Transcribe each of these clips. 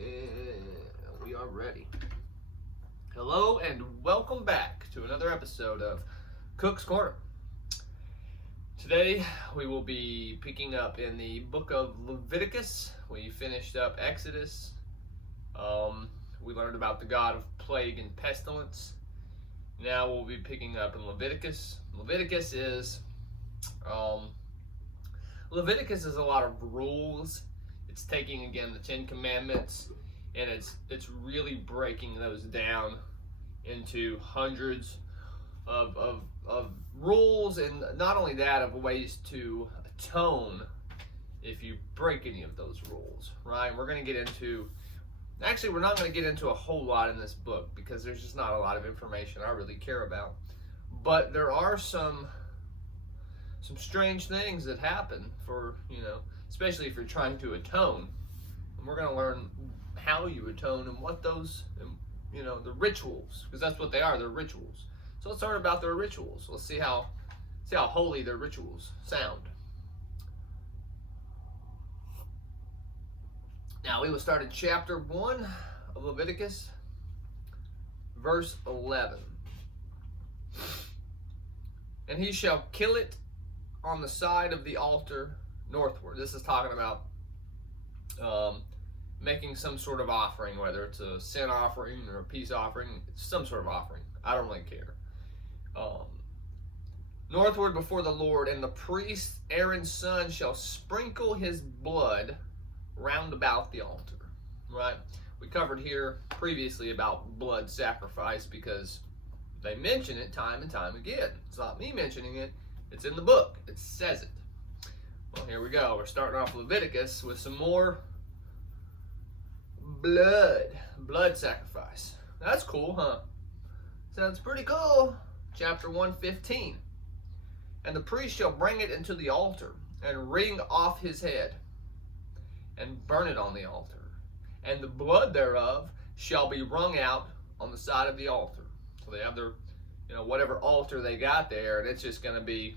We are ready. Hello and welcome back to another episode of Cook's Corner. Today we will be picking up in the book of Leviticus. We finished up Exodus. We learned about the god of plague and pestilence. Now we'll be picking up in Leviticus. Leviticus is a lot of rules. It's taking again the Ten Commandments, and it's really breaking those down into hundreds of rules, and not only that, of ways to atone if you break any of those rules, right? We're going to get into, actually we're not going to get into a whole lot in this book because there's just not a lot of information I really care about, but there are some strange things that happen for, especially if you're trying to atone. And we're going to learn how you atone and what those, the rituals, because that's what they are, they're rituals. So let's learn about their rituals. Let's see how holy their rituals sound. Now we will start in chapter 1 of Leviticus, verse 11. And he shall kill it on the side of the altar northward. This is talking about making some sort of offering, whether it's a sin offering or a peace offering. It's some sort of offering. I don't really care. Northward before the Lord, and the priest Aaron's son shall sprinkle his blood round about the altar. Right? We covered here previously about blood sacrifice because they mention it time and time again. It's not me mentioning it. It's in the book. It says it. Well, here we go. We're starting off Leviticus with some more blood sacrifice. That's cool, huh? Sounds pretty cool. Chapter 1:15. And the priest shall bring it into the altar and wring off his head and burn it on the altar. And the blood thereof shall be wrung out on the side of the altar. So they have their, whatever altar they got there, and it's just going to be,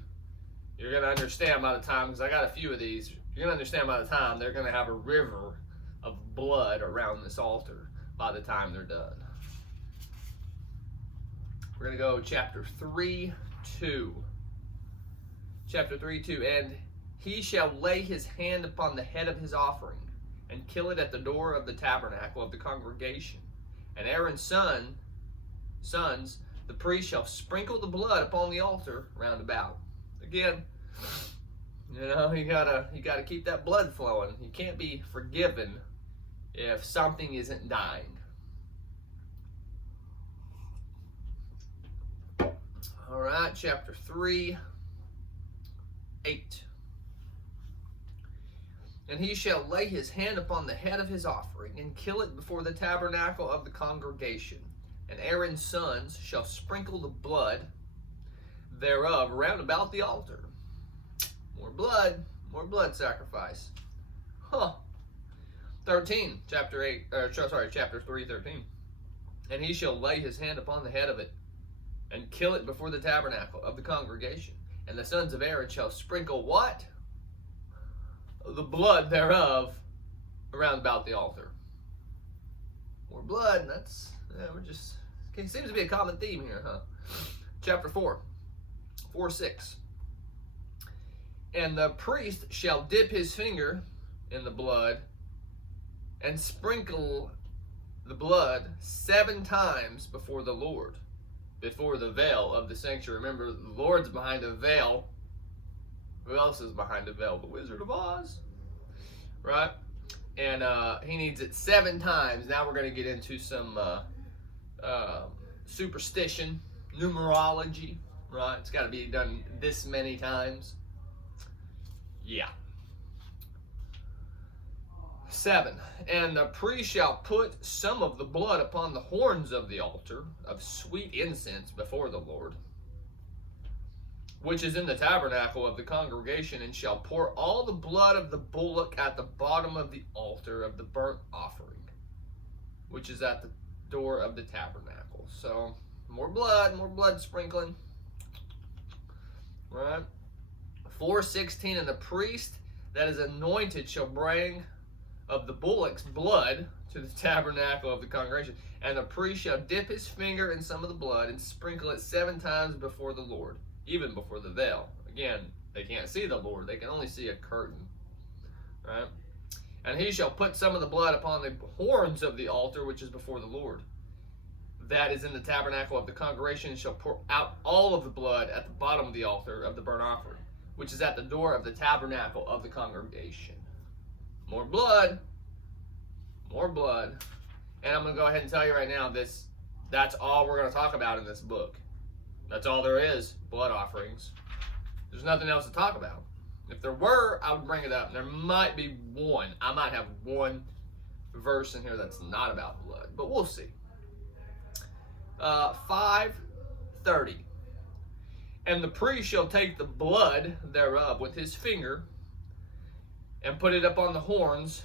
you're going to understand by the time, because I got a few of these, you're going to understand by the time they're going to have a river of blood around this altar by the time they're done. We're going to go chapter 3:2. Chapter 3:2. And he shall lay his hand upon the head of his offering and kill it at the door of the tabernacle of the congregation. And Aaron's sons, the priest shall sprinkle the blood upon the altar round about. Again, you gotta keep that blood flowing. You can't be forgiven if something isn't dying. All right, chapter 3:8. And he shall lay his hand upon the head of his offering and kill it before the tabernacle of the congregation. And Aaron's sons shall sprinkle the blood thereof round about the altar. More blood sacrifice. 13, chapter 3:13. And he shall lay his hand upon the head of it and kill it before the tabernacle of the congregation. And the sons of Aaron shall sprinkle what? The blood thereof around about the altar. More blood. Seems to be a common theme here, huh? Chapter 4:6. And the priest shall dip his finger in the blood and sprinkle the blood 7 times before the Lord, before the veil of the sanctuary. Remember, the Lord's behind a veil. Who else is behind a veil? The Wizard of Oz, right? And he needs it 7 times. Now we're going to get into some superstition, numerology, right? It's got to be done this many times. Yeah. 7. And the priest shall put some of the blood upon the horns of the altar of sweet incense before the Lord, which is in the tabernacle of the congregation, and shall pour all the blood of the bullock at the bottom of the altar of the burnt offering, which is at the door of the tabernacle. So more blood sprinkling. Right? 4:16, and the priest that is anointed shall bring of the bullock's blood to the tabernacle of the congregation. And the priest shall dip his finger in some of the blood and sprinkle it 7 times before the Lord, even before the veil. Again, they can't see the Lord. They can only see a curtain. Right? And he shall put some of the blood upon the horns of the altar, which is before the Lord. That is in the tabernacle of the congregation, and shall pour out all of the blood at the bottom of the altar of the burnt offering, which is at the door of the tabernacle of the congregation. More blood. More blood. And I'm going to go ahead and tell you right now, that's all we're going to talk about in this book. That's all there is, blood offerings. There's nothing else to talk about. If there were, I would bring it up. There might be one. I might have one verse in here that's not about blood, but we'll see. 5:30. And the priest shall take the blood thereof with his finger and put it upon the horns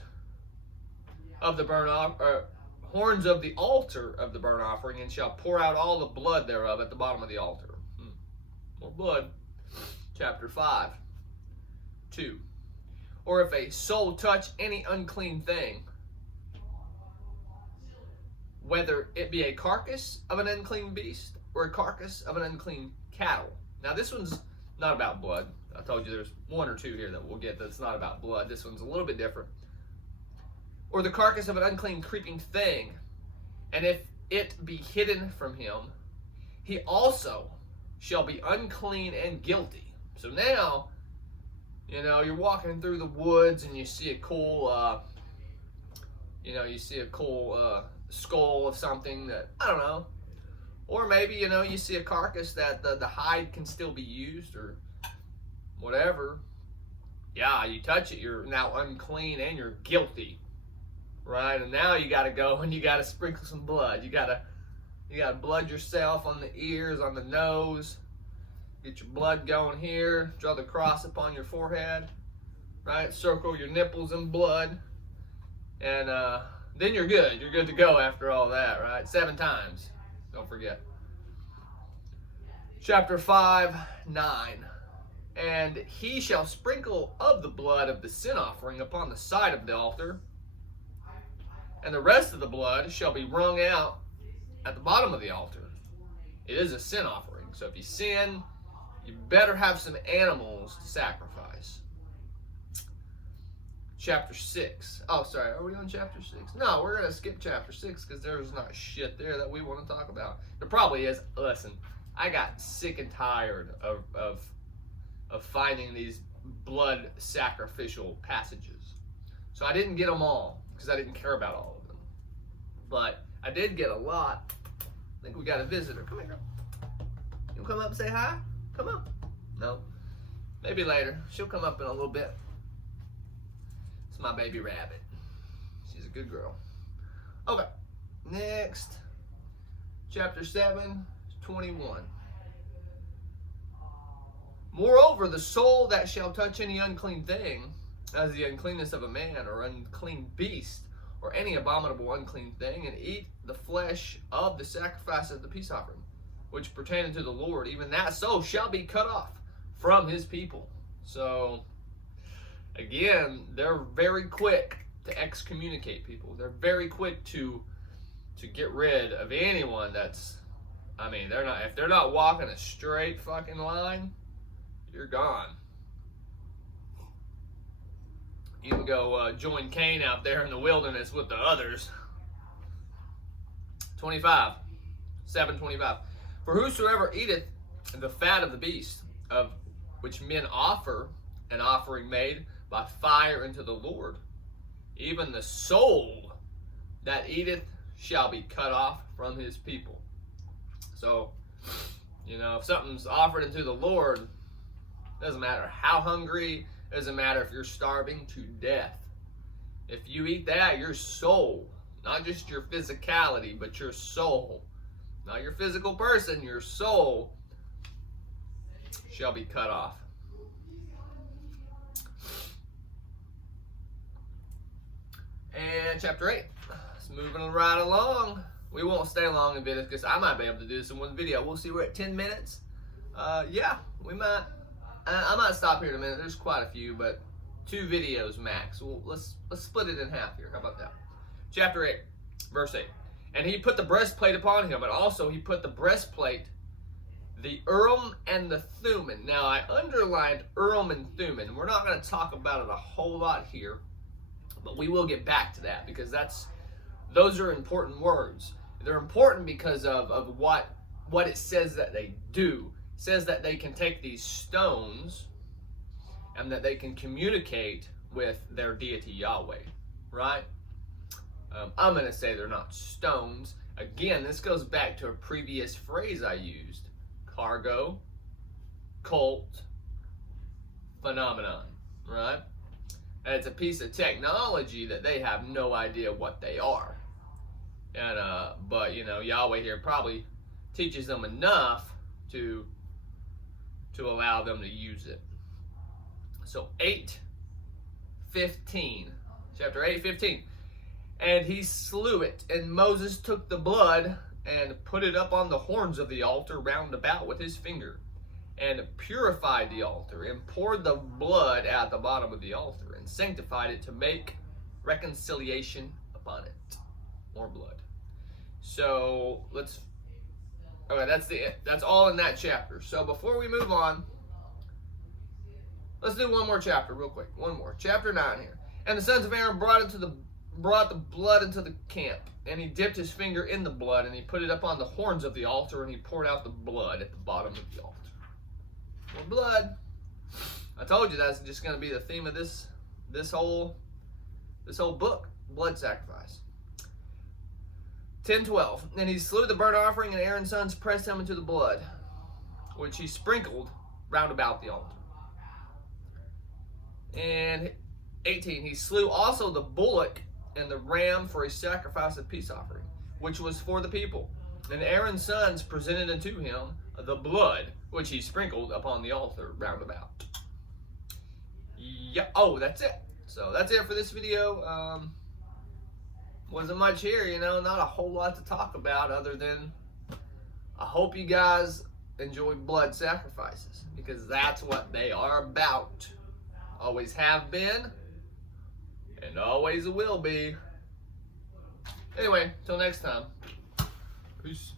of the horns of the altar of the burnt offering, and shall pour out all the blood thereof at the bottom of the altar. More blood. Chapter 5:2. Or if a soul touch any unclean thing, whether it be a carcass of an unclean beast or a carcass of an unclean cattle. Now this one's not about blood. I told you there's 1 or 2 here that we'll get that's not about blood. This one's a little bit different. Or the carcass of an unclean creeping thing, and if it be hidden from him, he also shall be unclean and guilty. So now, you're walking through the woods and you see a cool, skull of something that, I don't know. Or maybe, you see a carcass that the hide can still be used or whatever. Yeah, you touch it, you're now unclean and you're guilty. Right? And now you got to go and you got to sprinkle some blood. You got to blood yourself on the ears, on the nose. Get your blood going here. Draw the cross upon your forehead. Right? Circle your nipples in blood. And then you're good. You're good to go after all that, right? 7 times. Don't forget. Chapter 5:9. And he shall sprinkle of the blood of the sin offering upon the side of the altar, and the rest of the blood shall be wrung out at the bottom of the altar. It is a sin offering. So if you sin, you better have some animals to sacrifice. Chapter 6. Oh, sorry. Are we on chapter 6? No, we're going to skip chapter 6 because there's not shit there that we want to talk about. There probably is. Listen, I got sick and tired of finding these blood sacrificial passages. So I didn't get them all because I didn't care about all of them. But I did get a lot. I think we got a visitor. Come here, girl. You come up and say hi? Come up. No. Maybe later. She'll come up in a little bit. It's my baby rabbit. She's a good girl. Okay. Next. Chapter 7:21. Moreover, the soul that shall touch any unclean thing, as the uncleanness of a man or unclean beast, or any abominable unclean thing, and eat the flesh of the sacrifice of the peace offering, which pertaineth to the Lord, even that soul shall be cut off from his people. So, again, they're very quick to excommunicate people. They're very quick to get rid of anyone that's, if they're not walking a straight fucking line, you're gone. You can go join Cain out there in the wilderness with the others. 7:25. For whosoever eateth the fat of the beast, of which men offer an offering made by fire unto the Lord, even the soul that eateth shall be cut off from his people. So, if something's offered unto the Lord, doesn't matter how hungry, doesn't matter if you're starving to death. If you eat that, your soul, not just your physicality, but your soul, not your physical person, your soul shall be cut off. And chapter 8. It's moving right along. We won't stay long in Leviticus. I might be able to do this in one video. We'll see. We're at 10 minutes. Yeah, we might. I might stop here in a minute. There's quite a few, but 2 videos max. Well, let's split it in half here. How about that? Chapter 8, verse 8. And he put the breastplate upon him, and also he put the breastplate, the Urim and the Thummim. Now, I underlined Urim and Thummim. We're not going to talk about it a whole lot here, but we will get back to that because those are important words. They're important because of what it says that they do. It says that they can take these stones and that they can communicate with their deity Yahweh, right? I'm going to say they're not stones. Again, this goes back to a previous phrase I used. Cargo, cult, phenomenon, right? And it's a piece of technology that they have no idea what they are. And but Yahweh here probably teaches them enough to allow them to use it. So 8:15, chapter 8:15. And he slew it, and Moses took the blood and put it up on the horns of the altar round about with his finger, and purified the altar, and poured the blood at the bottom of the altar, and sanctified it to make reconciliation upon it. More blood. So that's all in that chapter. So before we move on, let's do one more chapter real quick. One more. Chapter 9 here. And the sons of Aaron brought the blood into the camp, and he dipped his finger in the blood, and he put it up on the horns of the altar, and he poured out the blood at the bottom of the altar. More blood. I told you that's just going to be the theme of this whole book, blood sacrifice. 10:12. And he slew the burnt offering, and Aaron's sons pressed him into the blood, which he sprinkled round about the altar. And 18. He slew also the bullock and the ram for a sacrifice of peace offering, which was for the people. And Aaron's sons presented unto him the blood, which he sprinkled upon the altar round about. Yep. Oh, that's it. So that's it for this video. Wasn't much here, not a whole lot to talk about other than I hope you guys enjoy blood sacrifices, because that's what they are about. Always have been, and always will be. Anyway, till next time. Peace.